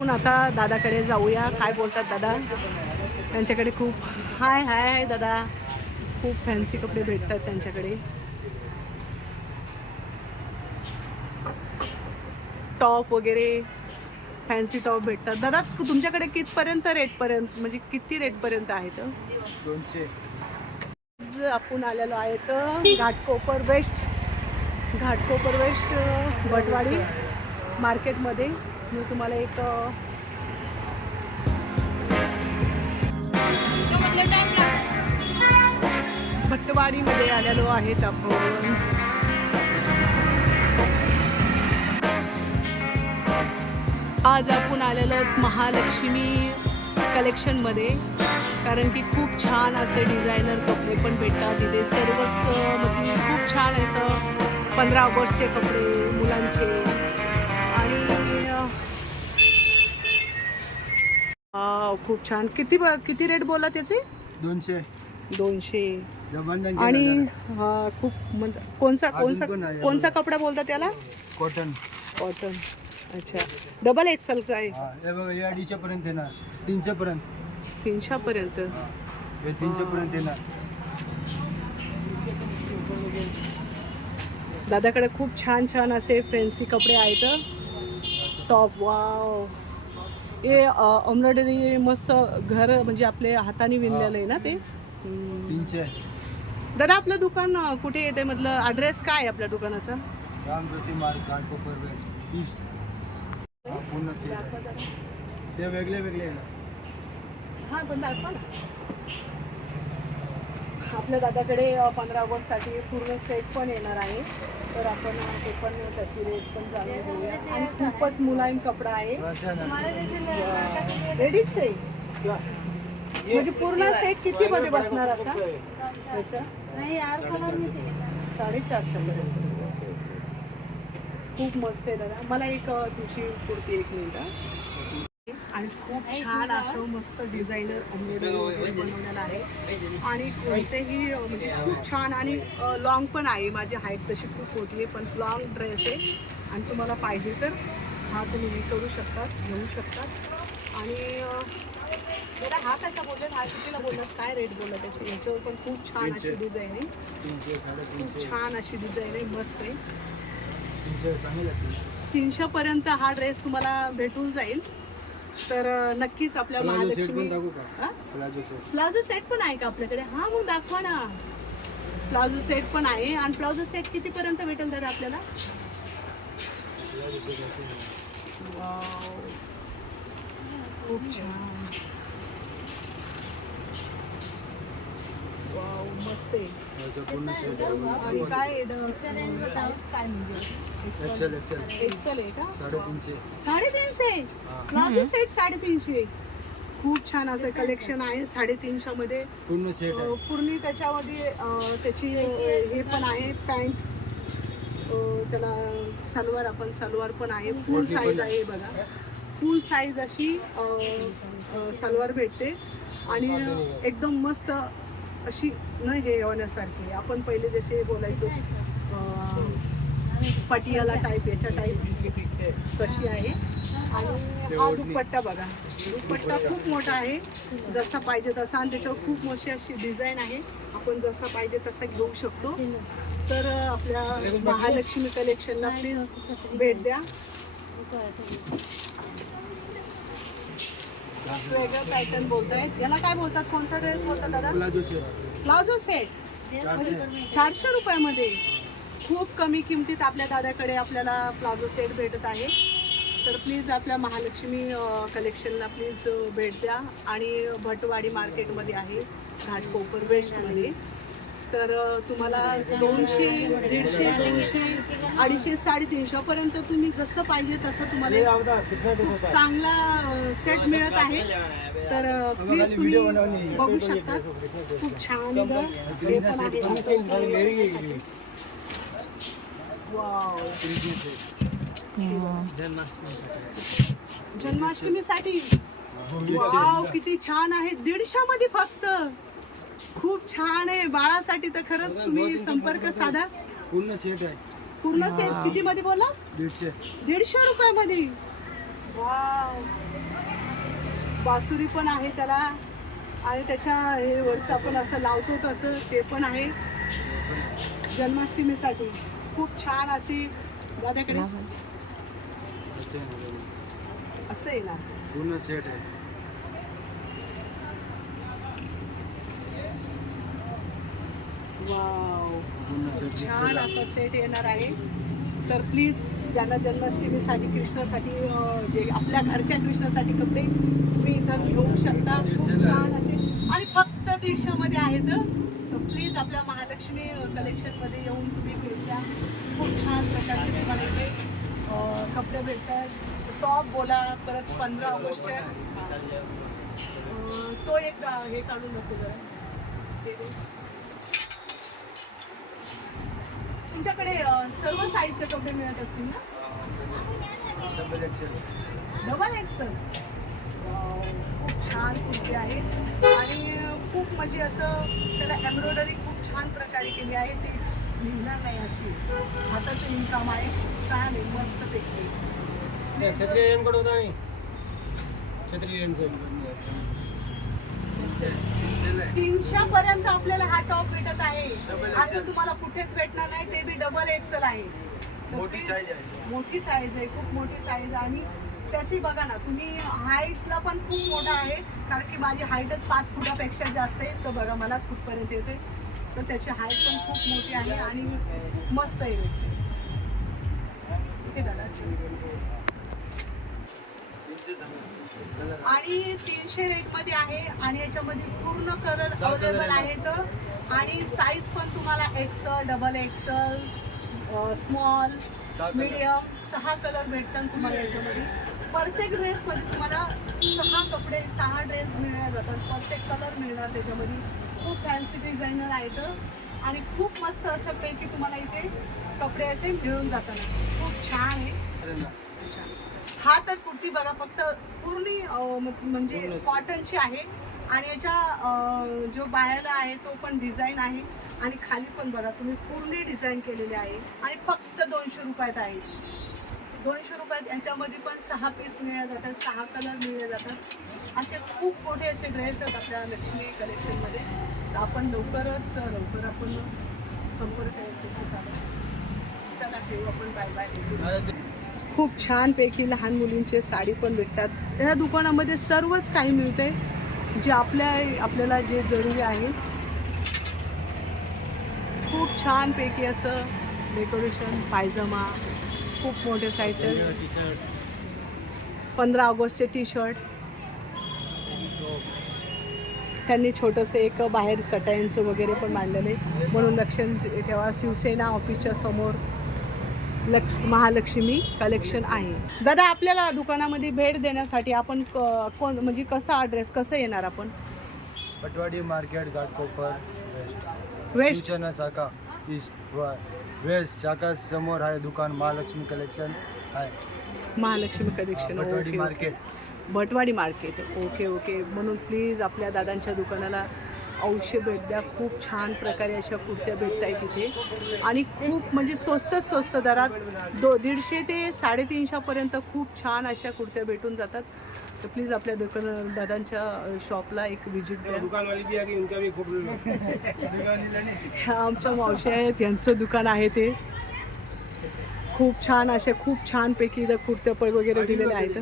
आपण आता दादाकडे जाऊया. काय बोलतात दादा? त्यांच्याकडे खूप हाय हाय हाय दादा, खूप फॅन्सी कपडे भेटतात त्यांच्याकडे. टॉप वगैरे फॅन्सी टॉप भेटतात. दादा तुमच्याकडे कितपर्यंत रेटपर्यंत, म्हणजे किती रेटपर्यंत आहेत? 200. आज आपण आलेलो आहेत घाटकोपर वेस्ट, भटवाडी मार्केटमध्ये. मी तुम्हाला एक भटवाडीमध्ये आलेलो आहेत आपण. आज आपण आलेलो महालक्ष्मी कलेक्शनमध्ये, कारण की खूप छान असे डिझायनर कपडे पण भेटतात इथे. सर्वच म्हणजे खूप छान असं 15 ऑगस्टचे कपडे मुलांचे. आणि खूप छान. किती रेट बोला त्याचे? 200. 200. आणि खूप कोणचा कपडा बोलता त्याला? कॉटन. कॉटन. अच्छा, डबल एक्सेलचा आहे. हे बघा, हे 250 पर्यंत येणार. 300 पर्यंत. 300 पर्यंत. हे 300 पर्यंत येणार. दादाकडे खूप छान छान असे फॅन्सी कपडे आहेत. टॉप. वाव, हे एम्ब्रॉयडरी मस्त घर, म्हणजे आपले हाताने विणलेलं आहे ना ते. 300. दादा आपलं दुकान कुठे येते, मतलब ॲड्रेस काय आहे आपल्या दुकानाचा? रामजोशी मार्ग, घाटकोपर वेस्ट, ईस्ट. पूर्ण ते वेगळे वेगळे येणार. हां, पण दाखवा ना. आपल्या दादाकडे 15 ऑगस्टसाठी पूर्ण सेट पण येणार आहे. तर आपण ते पण त्याची रेट पण जाणून घेऊया. आणि खूपच मुलायम कपडा आहे. रेडीच आहे, म्हणजे पूर्ण सेट कितीमध्ये बसणार असा? अच्छा, 450 पर्यंत. खूप मस्त आहे दादा. मला एक तुझी कुर्ती, एक मिनिट. आणि खूप छान असं मस्त डिझायनर एम्ब्रॉयडरी बनवलेलं आहे. आणि कोणतेही म्हणजे खूप छान. आणि लॉंग पण आहे. माझी हाईट तशी खूप मोठी आहे, पण लॉंग ड्रेस आहे. आणि तुम्हाला पाहिजे तर हा तुम्ही हे करू शकतात, घेऊ शकतात. आणि जरा हा कसा बोललात, हा कितीला बोललात, काय रेट बोलला त्याची? याच्यावर पण खूप छान अशी डिझाईन आहे. 300, 350. खूप छान अशी डिझाईन आहे, मस्त आहे. 300 सांगितलं. 300 पर्यंत हा ड्रेस तुम्हाला भेटून जाईल. तर नक्कीच आपल्या महालक्ष्मी. प्लाझो सेट पण आहे का आपल्याकडे? हा, मग दाखवा ना. प्लाझो सेट पण आहे. आणि प्लाझो सेट किती पर्यंत भेटेल तर आपल्याला? वाव, खूप छान. वाव, मस्त आहे. आणि काय साईज काय, म्हणजे एक्सेल आहे का? 350. 350. Palazzo set 350. खूप छान असं कलेक्शन आहे 350 मध्ये. पूर्ण सेट आहे. पूर्ण त्याच्यामध्ये त्याची हे पण आहे, पॅन्ट, त्याला सलवार, आपण सलवार पण आहे. फुल साईज आहे बघा, फुल साईज अशी सलवार भेटते. आणि एकदम मस्त अशी न हे होण्यासारखी. आपण पहिले जसे बोलायचो पटियाला टाईप, याच्या टाईप तशी आहे. आणि हा दुपट्टा बघा, दुपट्टा खूप मोठा आहे, जसा पाहिजे तसा. आणि त्याच्यावर खूप मोठी अशी डिझाईन आहे. आपण जसा पाहिजे तसा घेऊ शकतो. तर आपल्या महालक्ष्मी कलेक्शनला प्लीज भेट द्या. वेगळं पॅटर्न बोलतायत, याला काय बोलतात? कोणता ड्रेस बोलतात दादा? Palazzo set. 400 रुपयामध्ये खूप कमी किमतीत आपल्या दादाकडे आपल्याला प्लाझो सेट भेटत आहे. तर प्लीज आपल्या महालक्ष्मी कलेक्शनला प्लीज भेट द्या. आणि भटवाडी मार्केटमध्ये आहे, घाटकोपर वेस्टमध्ये. तर तुम्हाला 200, 150, 200, 250, 350 पर्यंत तुम्ही जसं पाहिजे तसं तुम्हाला चांगला सेट मिळत आहे. तर प्लीज तुम्ही बघू शकता. खूप छान हे पण आहे. वाव, जन्माष्टमीसाठी. वाव, किती छान आहे. 150 मध्ये फक्त. खूप छान आहे. बाळासाठी तर खरंच तुम्ही संपर्क साधा. पूर्ण सेट आहे. पूर्ण सेट किती मध्ये बोला? 150. 150 रुपयामध्ये. वाव, बासुरी पण आहे त्याला आणि त्याच्या हे वरचं आपण असं लावतो तसं ते पण आहे जन्माष्टमीसाठी. खूप छान अशी दादाकडे असे आहे ना, असं आहे ना. पूर्ण सेट आहे. वाव, पूर्ण सेट छान असा सेट येणार आहे. तर प्लीज ज्यांना जन्माष्टमीसाठी कृष्णासाठी जे आपल्या घरच्या कृष्णासाठी कपडे तुम्ही इथं घेऊ शकता. खूप छान असे आणि फक्त 150 मध्ये आहेत. तर प्लीज आपल्या महालक्ष्मी कलेक्शनमध्ये येऊन तुम्ही भेट द्या. खूप छान प्रकारचे तुम्हाला इथे कपडे भेटतात. टॉप बोला, परत 15 ऑगस्टचे तो एक हे काढून नको जरा ते दे. तुमच्याकडे सर्व साईजचे कपडे मिळत असतील ना? Double XL. Double Excel. खूप छान कुर्ती आहे आणि खूप म्हणजे असं त्याला एम्ब्रॉयडरी खूप छान प्रकारे केली आहे. ती लिहिणार नाही अशी हाताचं इन्कम आहे. छान आहे, मस्त पैकी. छत्री रेनकोट होता नाही, छत्री रेनकोट 300 पर्यंत आपल्याला हा टॉप भेटत आहे. असं तुम्हाला कुठेच भेटणार नाही. ते बी डबल एक्सेल आहे. मोठी साईज आहे. मोठी साईज आहे, खूप मोठी साईज. आणि त्याची बघा ना तुम्ही हाईटला पण खूप मोठा आहे कारण की माझी हाईटच 5 फुटापेक्षा जास्त आहे. तर बघा मलाच कुठपर्यंत येते. तर त्याची हाईट पण खूप मोठी आहे आणि मस्त आहे. इथे बघा आणि 300 रेटमध्ये आहे आणि याच्यामध्ये पूर्ण कलर अवेलेबल आहेत आणि साईज पण तुम्हाला XL, double XL, small, medium 6 colour भेटतात तुम्हाला याच्यामध्ये. प्रत्येक ड्रेसमध्ये तुम्हाला 6 ड्रेस मिळणार जातात. प्रत्येक कलर मिळणार त्याच्यामध्ये. खूप फॅन्सी डिझायनर आहेत आणि खूप मस्त अशा पैकी तुम्हाला इथे कपडे असे मिळून जातात. खूप छान आहे. हा तर कुर्ती बघा फक्त पूर्ण म्हणजे कॉटनची आहे आणि याच्या जो बायाला आहे तो पण डिझाईन आहे आणि खाली पण बघा तुम्ही पूर्ण डिझाईन केलेले आहे आणि फक्त 200 रुपयात आहे. 200 रुपयात यांच्यामध्ये पण 6 पीस मिळले जातात, 6 कलर मिळले जातात. असे खूप मोठे असे ड्रेस आहेत आपल्या लक्ष्मी कलेक्शनमध्ये. तर आपण लवकर आपण संपर्क याच्याशी चालू. चला ठेवू आपण. Bye bye. खूप छानपैकी लहान मुलींचे साडी पण भेटतात. ह्या दुकानामध्ये सर्वच काही मिळते जे आपल्याला जे जरुरी आहे. खूप छानपैकी असं डेकोरेशन, पायजमा, खूप मोठे साईजचे 15 ऑगस्टचे टी शर्ट. त्यांनी छोटंसं एक बाहेर चटयांचं वगैरे पण मांडलेलं आहे म्हणून लक्ष ठेवा. शिवसेना ऑफिसच्या समोर महालक्ष्मी कलेक्शन आहे. दादा आपल्याला दुकानामध्ये भेट देण्यासाठी आपण कोण म्हणजे कसा ॲड्रेस कसं येणार आपण? पटवाडी मार्केट, घाटकोपर, वेस्ट शिवसेना शाखा ईस्ट वेस्ट शाखा समोर आहे दुकान. महालक्ष्मी कलेक्शन आहे. Mahalakshmi collection. Patwadi okay, market. Bhatwadi market. Okay okay. म्हणून प्लीज आपल्या दादांच्या दुकानाला अवश्य भेट द्या. खूप छान प्रकारे अशा कुर्त्या भेटत आहेत तिथे आणि खूप म्हणजे स्वस्त दरात 150 ते 350 पर्यंत खूप छान अशा कुर्त्या भेटून जातात. तर प्लीज आपल्या दादांच्या शॉपला एक विजिट द्या. आमच्या मावशी आहेत, यांचं दुकान आहे ते. खूप छान अशा खूप छानपैकी कुर्त्या वगैरे दिलेले आहेत.